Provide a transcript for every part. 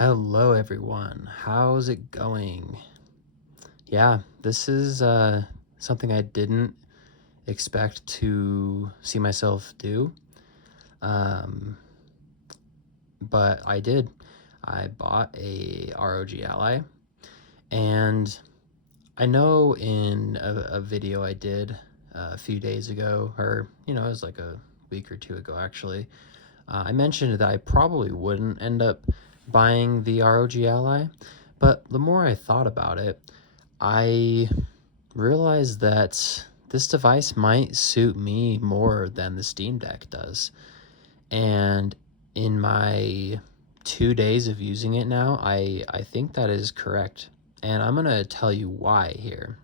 Hello everyone, how's it going? Yeah, this is something I didn't expect to see myself do, um, but I did. I bought a ROG Ally, and I know in a video I did a few days ago, or it was like a week or two ago actually, I mentioned that I probably wouldn't end up buying the ROG Ally, but the more I thought about it, I realized that this device might suit me more than the Steam Deck does. And in my 2 days of using it now, I think that is correct. And I'm going to tell you why here.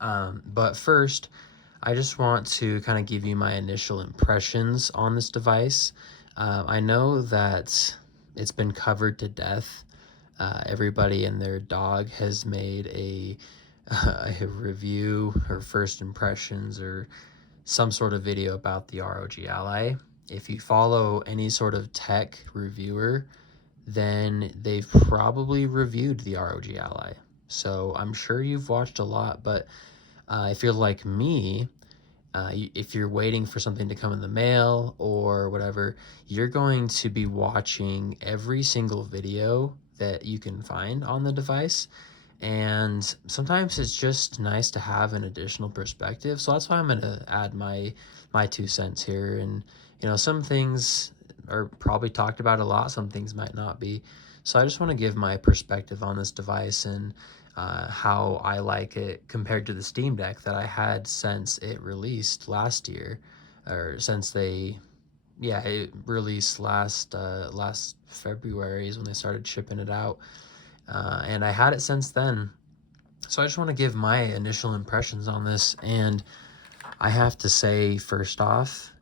But first, I just want to kind of give you my initial impressions on this device. I know that it's been covered to death. Everybody and their dog has made a review or first impressions or some sort of video about the ROG Ally. If you follow any sort of tech reviewer, then they've probably reviewed the ROG Ally. So I'm sure you've watched a lot, but if you're like me, if you're waiting for something to come in the mail or whatever, you're going to be watching every single video that you can find on the device. And sometimes it's just nice to have an additional perspective. So that's why I'm going to add my 2 cents here. And, some things are probably talked about a lot, some things might not be. So I just want to give my perspective on this device and how I like it compared to the Steam Deck that I had since it released last year, or since it released last February is when they started shipping it out, and I had it since then. So I just want to give my initial impressions on this, and I have to say first off,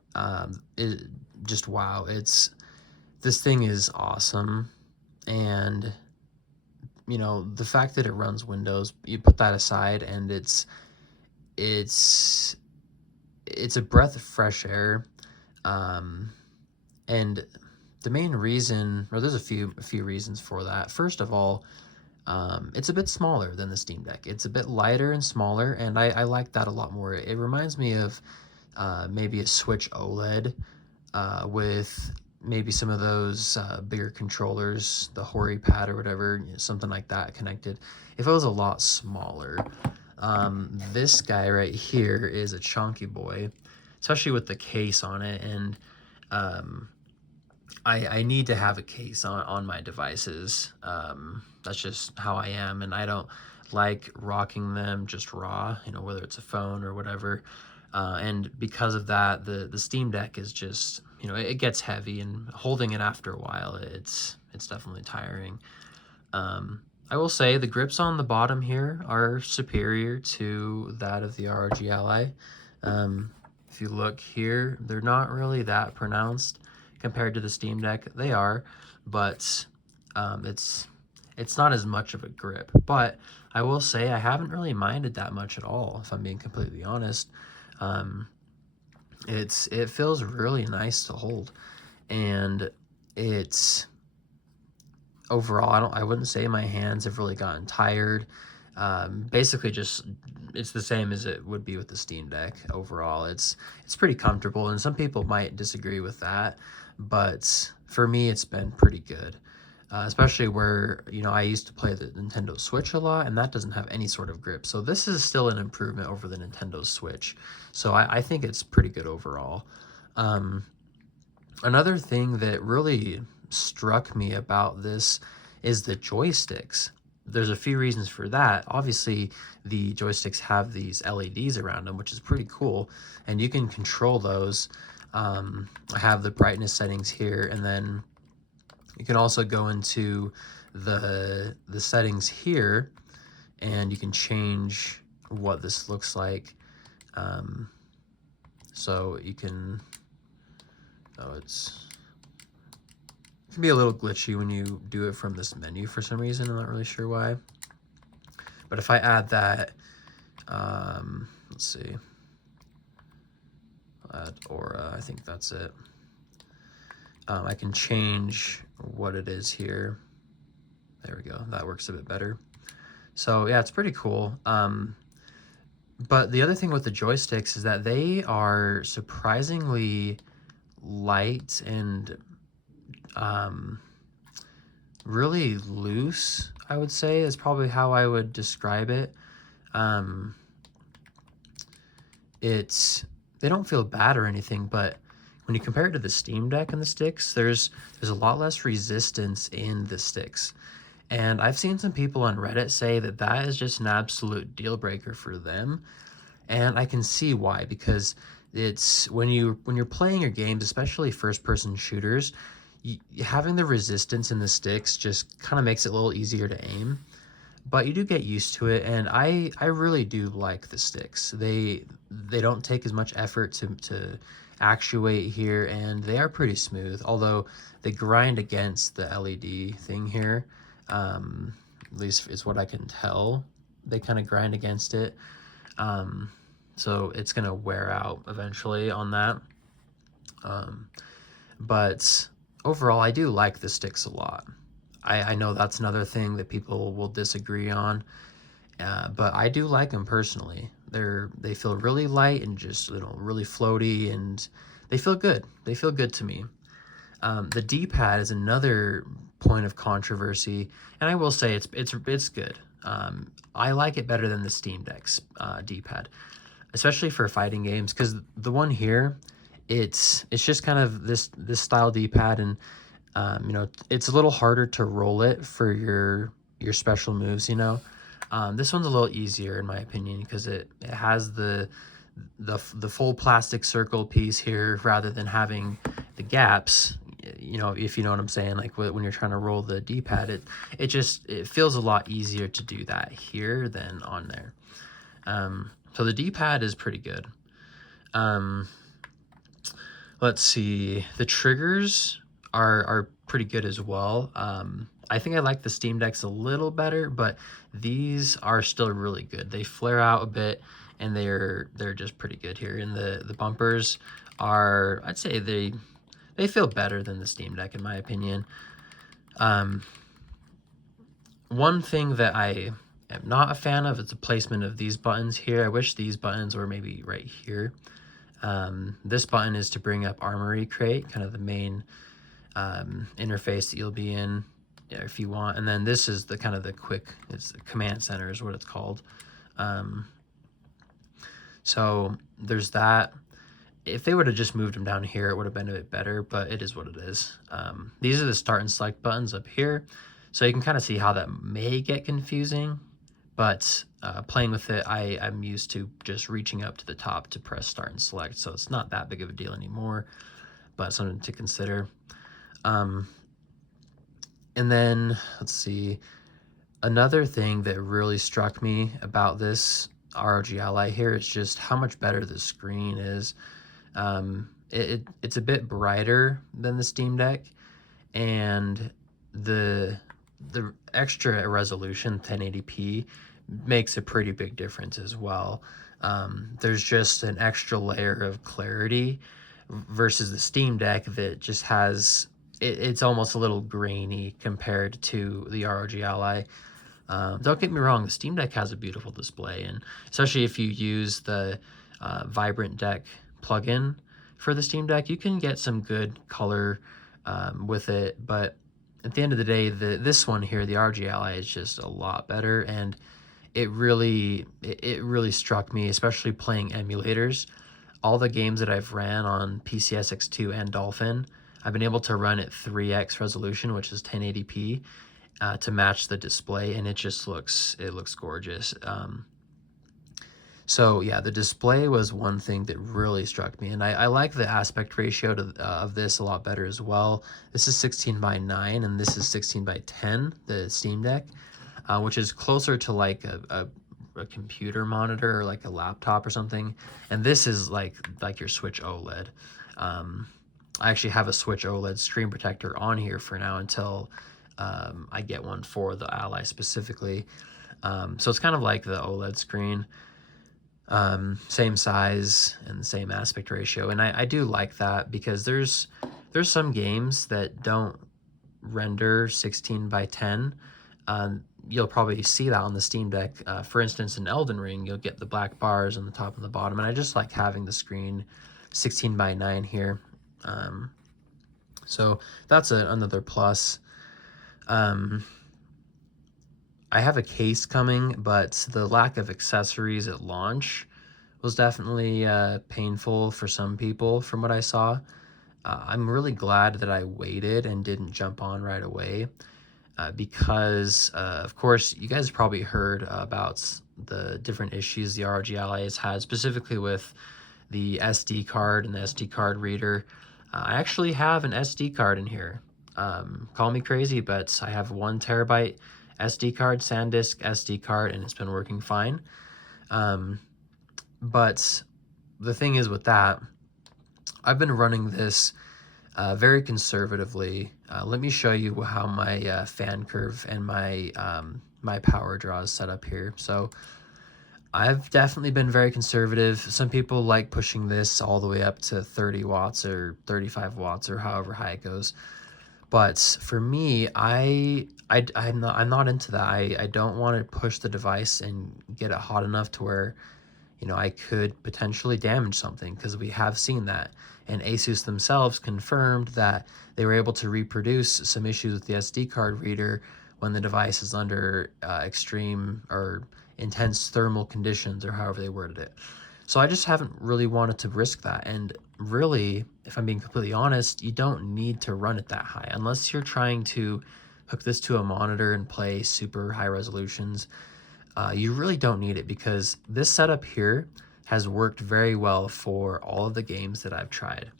it just wow, this thing is awesome, and the fact that it runs Windows, you put that aside, and it's a breath of fresh air. And the main reason, or there's a few reasons for that. First of all, it's a bit smaller than the Steam Deck. It's a bit lighter and smaller, and I like that a lot more. It reminds me of maybe a Switch OLED with maybe some of those bigger controllers, the Hori pad or whatever, something like that connected. If it was a lot smaller, this guy right here is a chunky boy, especially with the case on it. And I need to have a case on my devices. That's just how I am, and I don't like rocking them just raw, whether it's a phone or whatever. And because of that, the Steam Deck is just, it gets heavy, and holding it after a while, it's definitely tiring. I will say the grips on the bottom here are superior to that of the ROG Ally. If you look here, they're not really that pronounced compared to the Steam Deck. They are, but it's not as much of a grip. But I will say I haven't really minded that much at all, if I'm being completely honest. It feels really nice to hold, and it's overall, I wouldn't say my hands have really gotten tired. Basically just, it's the same as it would be with the Steam Deck. Overall, it's pretty comfortable, and some people might disagree with that, but for me, it's been pretty good. Especially where, I used to play the Nintendo Switch a lot, and that doesn't have any sort of grip. So this is still an improvement over the Nintendo Switch. So I think it's pretty good overall. Another thing that really struck me about this is the joysticks. There's a few reasons for that. Obviously, the joysticks have these LEDs around them, which is pretty cool, and you can control those. I have the brightness settings here, and then you can also go into the settings here, and you can change what this looks like. So you can, it can be a little glitchy when you do it from this menu for some reason. I'm not really sure why. But if I add that, let's see, add Aura, I think that's it. I can change what it is here. There we go. That works a bit better. So yeah, it's pretty cool. But the other thing with the joysticks is that they are surprisingly light and really loose, I would say, is probably how I would describe it. They don't feel bad or anything, but when you compare it to the Steam Deck and the sticks, there's a lot less resistance in the sticks. And I've seen some people on Reddit say that that is just an absolute deal breaker for them. And I can see why, because it's when you're playing your games, especially first person shooters, having the resistance in the sticks just kind of makes it a little easier to aim. But you do get used to it, and I really do like the sticks. They don't take as much effort to actuate here, and they are pretty smooth, although they grind against the LED thing here. At least is what I can tell. They kind of grind against it. So it's gonna wear out eventually on that. But overall, I do like the sticks a lot. I know that's another thing that people will disagree on, but I do like them personally. They feel really light and just really floaty, and they feel good. They feel good to me. The D-pad is another point of controversy, and I will say it's good. I like it better than the Steam Deck's D-pad, especially for fighting games, because the one here, it's just kind of this style D-pad, and it's a little harder to roll it for your special moves. This one's a little easier in my opinion because it has the full plastic circle piece here rather than having the gaps. If you know what I'm saying, like when you're trying to roll the D-pad, it feels a lot easier to do that here than on there. So the D-pad is pretty good. Let's see, the triggers are pretty good as well. I think I like the Steam Decks a little better, but these are still really good. They flare out a bit, and they're just pretty good here. And the bumpers are, I'd say they feel better than the Steam Deck in my opinion. One thing that I am not a fan of is the placement of these buttons here. I wish these buttons were maybe right here. This button is to bring up Armory Crate, kind of the main interface that you'll be in if you want. And then this is the kind of it's the command center is what it's called. So there's that. If they would have just moved them down here, it would have been a bit better, but it is what it is. These are the start and select buttons up here. So you can kind of see how that may get confusing, but playing with it, I'm used to just reaching up to the top to press start and select. So it's not that big of a deal anymore, but something to consider. And then let's see, another thing that really struck me about this ROG Ally here is just how much better the screen is. It's a bit brighter than the Steam Deck, and the extra resolution 1080p makes a pretty big difference as well. There's just an extra layer of clarity versus the Steam Deck that just has it's almost a little grainy compared to the ROG Ally. Don't get me wrong, the Steam Deck has a beautiful display, and especially if you use the Vibrant Deck plugin for the Steam Deck, you can get some good color with it. But at the end of the day, this one here, the ROG Ally, is just a lot better, and it really struck me, especially playing emulators. All the games that I've ran on PCSX2 and Dolphin, I've been able to run at 3x resolution, which is 1080p, to match the display, and it looks gorgeous. So yeah, the display was one thing that really struck me, and I like the aspect ratio of this a lot better as well. This is 16:9, and this is 16:10, the Steam Deck, which is closer to like a computer monitor or like a laptop or something, and this is like your Switch OLED. I actually have a Switch OLED screen protector on here for now until I get one for the Ally specifically. So it's kind of like the OLED screen, same size and the same aspect ratio, and I do like that because there's there's some games that don't render 16 by 10. You'll probably see that on the Steam Deck. For instance, in Elden Ring, you'll get the black bars on the top and the bottom, and I just like having the screen 16 by 9 here. So that's another plus. I have a case coming, but the lack of accessories at launch was definitely painful for some people from what I saw. I'm really glad that I waited and didn't jump on right away because, of course, you guys probably heard about the different issues the ROG Ally has had, specifically with the SD card and the SD card reader. I actually have an SD card in here. Call me crazy, but I have 1 terabyte SD card, SanDisk SD card, and it's been working fine. But the thing is with that, I've been running this very conservatively. Let me show you how my fan curve and my my power draw is set up here. So I've definitely been very conservative. Some people like pushing this all the way up to 30 watts or 35 watts or however high it goes. But for me, I'm not into that. I don't want to push the device and get it hot enough to where, you know, I could potentially damage something, because we have seen that. And Asus themselves confirmed that they were able to reproduce some issues with the SD card reader when the device is under extreme or intense thermal conditions, or however they worded it. So I just haven't really wanted to risk that. And really, if I'm being completely honest, you don't need to run it that high unless you're trying to hook this to a monitor and play super high resolutions. You really don't need it, because this setup here has worked very well for all of the games that I've tried.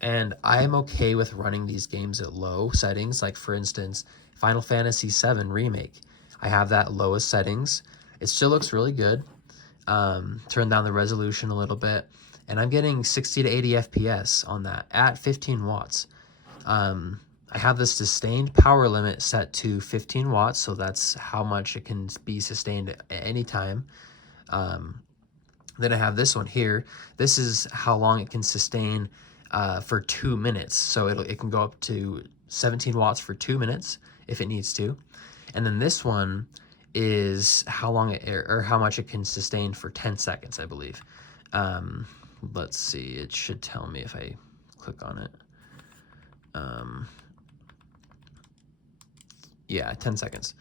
And I'm okay with running these games at low settings. Like, for instance, Final Fantasy VII Remake. I have that lowest settings. It still looks really good. Turn down the resolution a little bit, and I'm getting 60 to 80 FPS on that at 15 watts. I have the sustained power limit set to 15 watts, so that's how much it can be sustained at any time. Then I have this one here. This is how long it can sustain for 2 minutes. So it can go up to 17 watts for 2 minutes if it needs to. And then this one is how long or how much it can sustain for 10 seconds, I believe. Let's see, it should tell me if I click on it. Yeah, 10 seconds.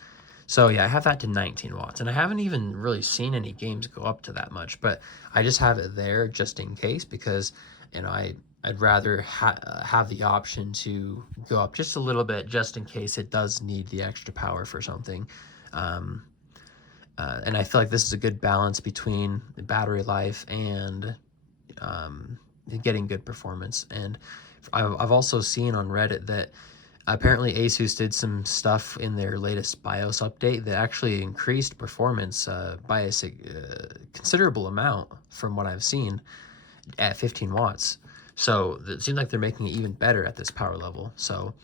So yeah, I have that to 19 watts, and I haven't even really seen any games go up to that much, but I just have it there just in case, because, you know, I'd rather have the option to go up just a little bit just in case it does need the extra power for something. And I feel like this is a good balance between the battery life and getting good performance. And I've also seen on Reddit that apparently Asus did some stuff in their latest BIOS update that actually increased performance by a considerable amount from what I've seen at 15 watts. So it seems like they're making it even better at this power level. So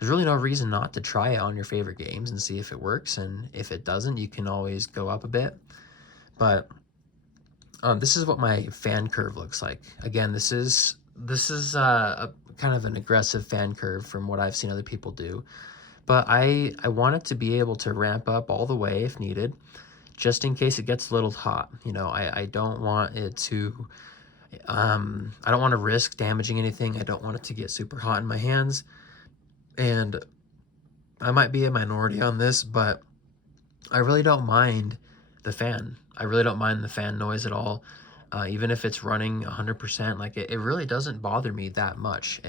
there's really no reason not to try it on your favorite games and see if it works. And if it doesn't, you can always go up a bit. But this is what my fan curve looks like. Again, this is a kind of an aggressive fan curve from what I've seen other people do. But I want it to be able to ramp up all the way if needed, just in case it gets a little hot. You know, I don't want it to, I don't want to risk damaging anything. I don't want it to get super hot in my hands. And I might be a minority on this, but I really don't mind the fan. I really don't mind the fan noise at all. Even if it's running 100%, like it really doesn't bother me that much.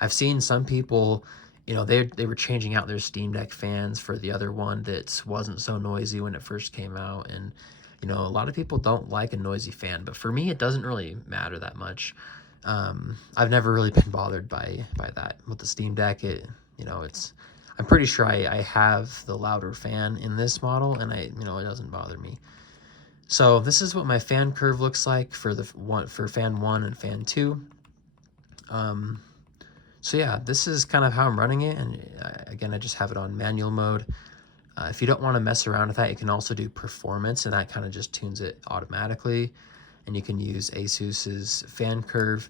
I've seen some people, you know, they were changing out their Steam Deck fans for the other one that wasn't so noisy when it first came out. And, you know, a lot of people don't like a noisy fan, but for me, it doesn't really matter that much. I've never really been bothered by that. With the Steam Deck, you know, I'm pretty sure I have the louder fan in this model, and you know, it doesn't bother me. So this is what my fan curve looks like for fan 1 and fan 2. So yeah, this is kind of how I'm running it, and again, I just have it on manual mode. If you don't want to mess around with that, you can also do performance, and that kind of just tunes it automatically. And you can use Asus's fan curve.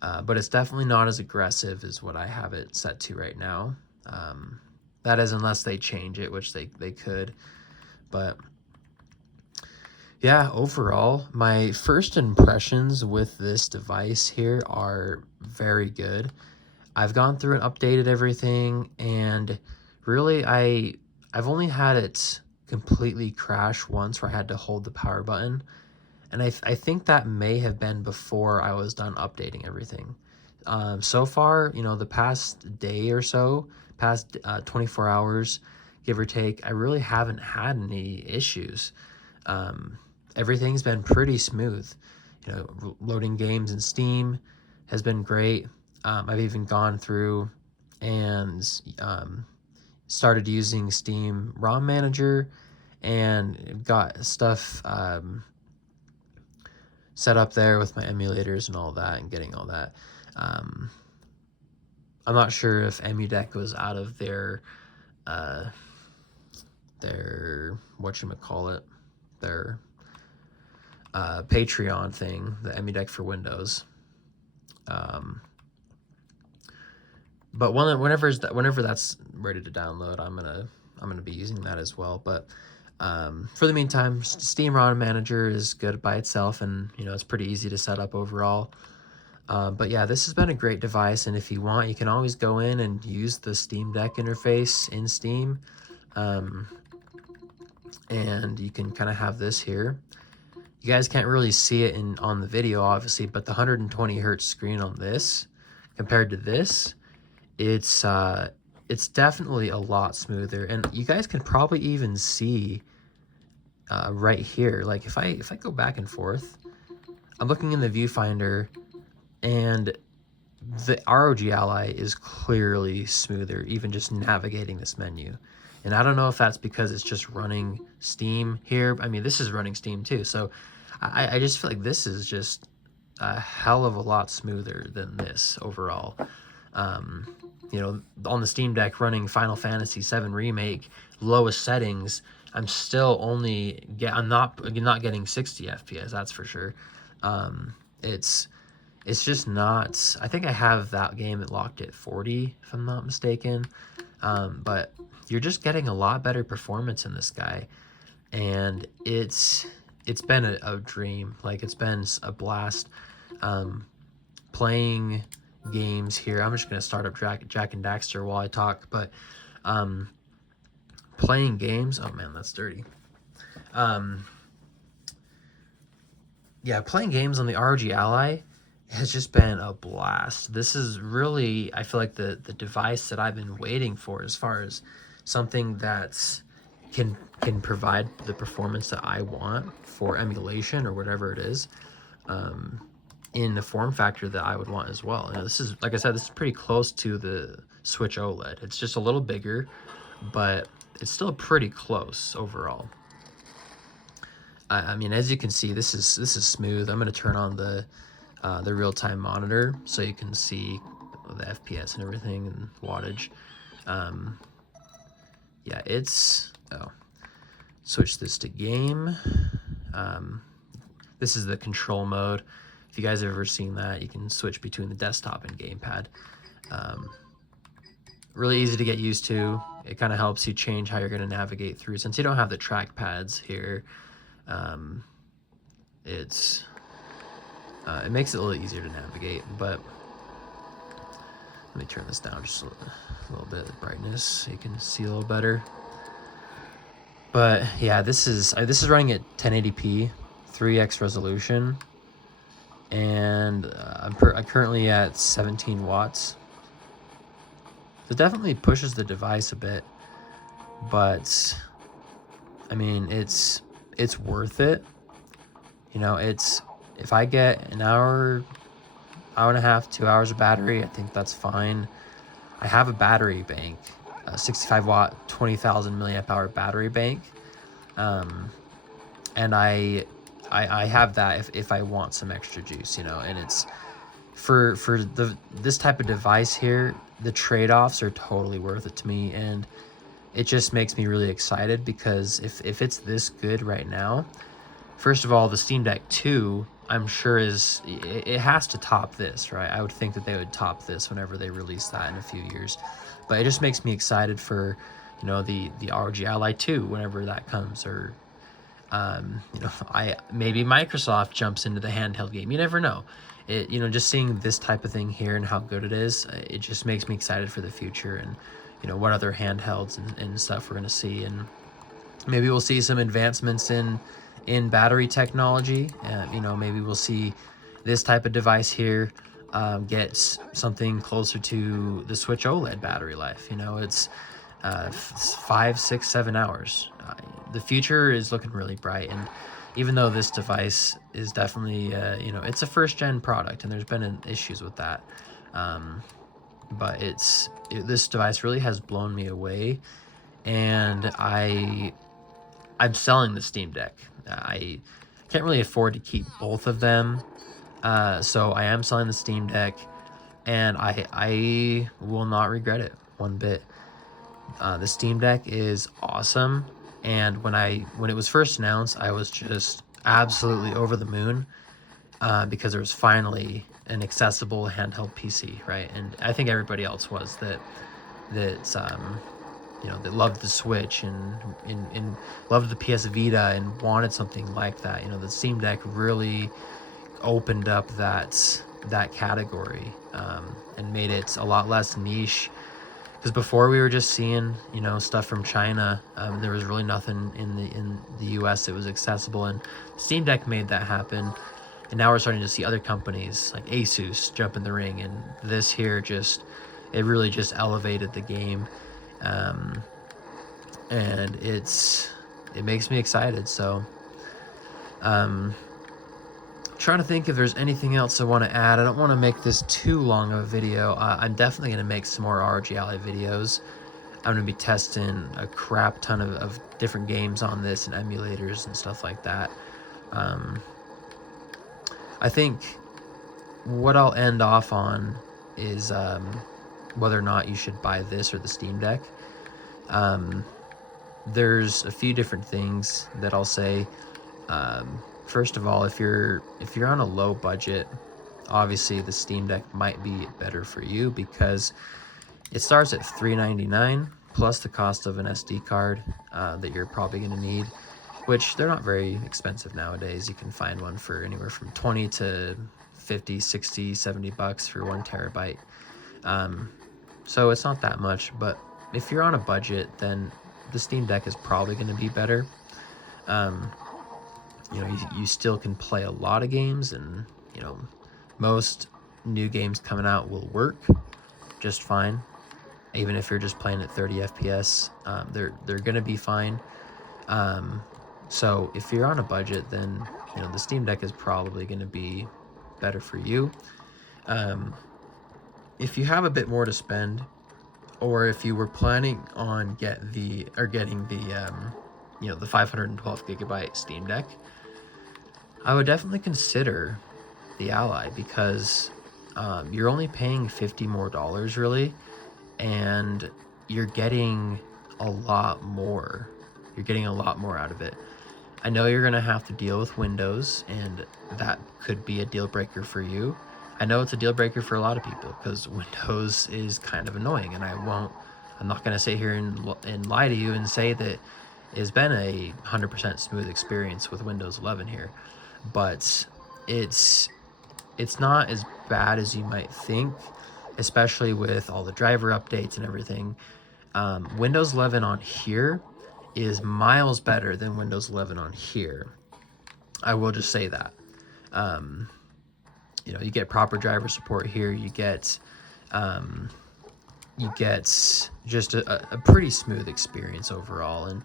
but it's definitely not as aggressive as what I have it set to right now. That is, unless they change it, which they could. But yeah, overall, my first impressions with this device here are very good. I've gone through and updated everything, and really I've only had it completely crash once where I had to hold the power button. And I think that may have been before I was done updating everything. So far, you know, the past day or so, past 24 hours, give or take, I really haven't had any issues. Everything's been pretty smooth. You know, loading games in Steam has been great. I've even gone through and started using Steam ROM Manager and got stuff set up there with my emulators and all that, and getting all that. I'm not sure if EmuDeck was out of their whatchamacallit, their Patreon thing, the EmuDeck for Windows. But whenever that's ready to download, I'm gonna be using that as well. But for the meantime, Steam ROM Manager is good by itself, and you know, it's pretty easy to set up overall. But yeah, this has been a great device, and if you want, you can always go in and use the Steam Deck interface in Steam, and you can kind of have this here. You guys can't really see it on the video, obviously, but the 120 hertz screen on this compared to this, it's definitely a lot smoother, and you guys can probably even see right here. Like if I go back and forth, I'm looking in the viewfinder, and the ROG Ally is clearly smoother, even just navigating this menu. And I don't know if that's because it's just running Steam here. I mean, this is running Steam too, so I just feel like this is just a hell of a lot smoother than this overall. You know, on the Steam Deck running Final Fantasy VII Remake, lowest settings, I'm still I'm not getting 60 FPS, that's for sure. It's just not, I think I have that game locked at 40, if I'm not mistaken. But you're just getting a lot better performance in this guy, and it's been a dream. Like, it's been a blast playing games here. I'm just gonna start up Jack and Daxter while I talk, but playing games, oh man, that's dirty. Yeah, playing games on the ROG Ally has just been a blast. This is really, I feel like, the device that I've been waiting for, as far as something that's can provide the performance that I want for emulation or whatever it is, in the form factor that I would want as well. You know, this is, like I said, this is pretty close to the Switch OLED. It's just a little bigger, but it's still pretty close overall. I mean, as you can see, this is smooth. I'm going to turn on the real-time monitor so you can see the FPS and everything and wattage. Yeah, it's, switch this to game. This is the control mode. If you guys have ever seen that, you can switch between the desktop and gamepad. Really easy to get used to. It kind of helps you change how you're going to navigate through. Since you don't have the trackpads here, it makes it a little easier to navigate. But let me turn this down just a little bit of brightness so you can see a little better. But yeah, this is running at 1080p, 3x resolution, and I'm currently at 17 watts. It definitely pushes the device a bit, but I mean, it's worth it. You know, if I get an hour and a half, 2 hours of battery, I think that's fine. I have a battery bank, a 65 watt, 20,000 milliamp hour battery bank, and I have that if I want some extra juice, you know. And it's for this type of device here, the trade-offs are totally worth it to me, and it just makes me really excited, because if it's this good right now, first of all, the Steam Deck 2 I'm sure it has to top this, right? I would think that they would top this whenever they release that in a few years. But it just makes me excited for, you know, the ROG Ally 2 whenever that comes, or you know, maybe Microsoft jumps into the handheld game. You never know. You know, just seeing this type of thing here and how good it is, it just makes me excited for the future, and you know what other handhelds and stuff we're gonna see, and maybe we'll see some advancements in battery technology. You know, maybe we'll see this type of device here get something closer to the Switch OLED battery life. You know, it's 5, 6, 7 hours. The future is looking really bright, and even though this device is definitely you know, it's a first gen product and there's been issues with that, but this device really has blown me away, and I'm selling the Steam Deck. I can't really afford to keep both of them, so I am selling the Steam Deck, and I will not regret it one bit. The Steam Deck is awesome, and when it was first announced, I was just absolutely over the moon, because there was finally an accessible handheld PC, right? And I think everybody else was that you know, that loved the Switch and loved the PS Vita and wanted something like that. You know, the Steam Deck really opened up that category, and made it a lot less niche. Because before we were just seeing, you know, stuff from China. There was really nothing in the US that was accessible, and Steam Deck made that happen. And now we're starting to see other companies like Asus jump in the ring, and this here it really just elevated the game. And it makes me excited. So trying to think if there's anything else I want to add. I don't want to make this too long of a video. I'm definitely going to make some more ROG Ally videos. I'm going to be testing a crap ton of different games on this and emulators and stuff like that. I think what I'll end off on is whether or not you should buy this or the Steam Deck. There's a few different things that I'll say. First of all, if you're on a low budget, obviously the Steam Deck might be better for you, because it starts at $399 plus the cost of an SD card that you're probably going to need, which they're not very expensive nowadays. You can find one for anywhere from 20 to 50, 60, 70 bucks for 1 terabyte. So it's not that much, but if you're on a budget, then the Steam Deck is probably going to be better. You know, you still can play a lot of games, and you know, most new games coming out will work just fine. Even if you're just playing at 30 FPS, they're gonna be fine. So if you're on a budget, then you know the Steam Deck is probably gonna be better for you. If you have a bit more to spend, or if you were planning on getting the you know, the 512 gigabyte Steam Deck, I would definitely consider the Ally, because you're only paying $50 more really, and you're getting a lot more. You're getting a lot more out of it. I know you're gonna have to deal with Windows, and that could be a deal breaker for you. I know it's a deal breaker for a lot of people, because Windows is kind of annoying, and I'm not gonna sit here and lie to you and say that it's been a 100% smooth experience with Windows 11 here, but it's not as bad as you might think, especially with all the driver updates and everything. Windows 11 on here is miles better than Windows 11 on here. I will just say that. You know, you get proper driver support here. You get just a pretty smooth experience overall, and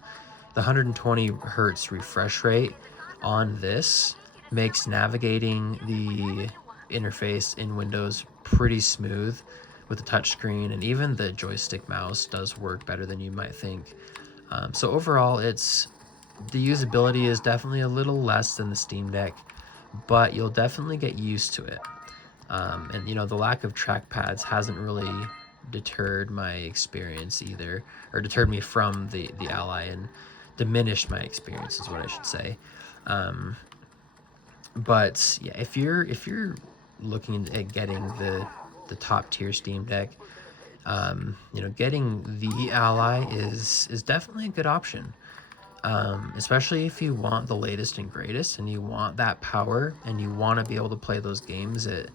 the 120 hertz refresh rate on this makes navigating the interface in Windows pretty smooth with the touchscreen, and even the joystick mouse does work better than you might think. So overall, the usability is definitely a little less than the Steam Deck, but you'll definitely get used to it. And you know, the lack of trackpads hasn't really deterred my experience either, or deterred me from the Ally, and diminished my experience is what I should say. But yeah, if you're looking at getting the top tier Steam Deck, you know, getting the Ally is definitely a good option. Especially if you want the latest and greatest and you want that power and you want to be able to play those games at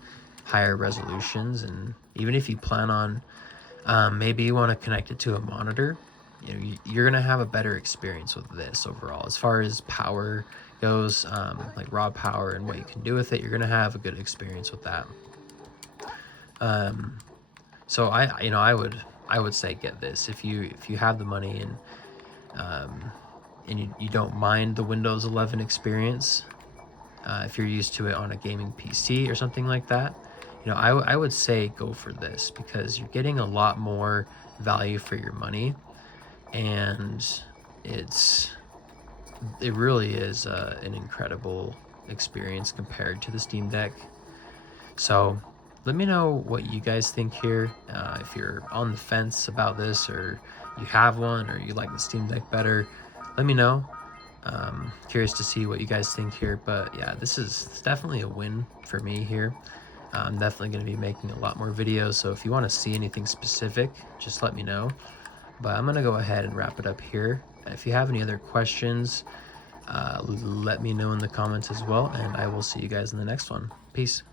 higher resolutions. And even if you plan on, maybe you want to connect it to a monitor, you know, you're going to have a better experience with this overall. As far as power goes, like raw power and what you can do with it, you're going to have a good experience with that. So you know, I would say get this if you have the money and you don't mind the Windows 11 experience. If you're used to it on a gaming PC or something like that, you know, I would say go for this because you're getting a lot more value for your money, and it really is an incredible experience compared to the Steam Deck. So let me know what you guys think here. If you're on the fence about this, or you have one, or you like the Steam Deck better, let me know. Curious to see what you guys think here, but yeah, this is definitely a win for me here. I'm definitely going to be making a lot more videos, so if you want to see anything specific, just let me know. But I'm going to go ahead and wrap it up here. If you have any other questions, let me know in the comments as well, and I will see you guys in the next one. Peace.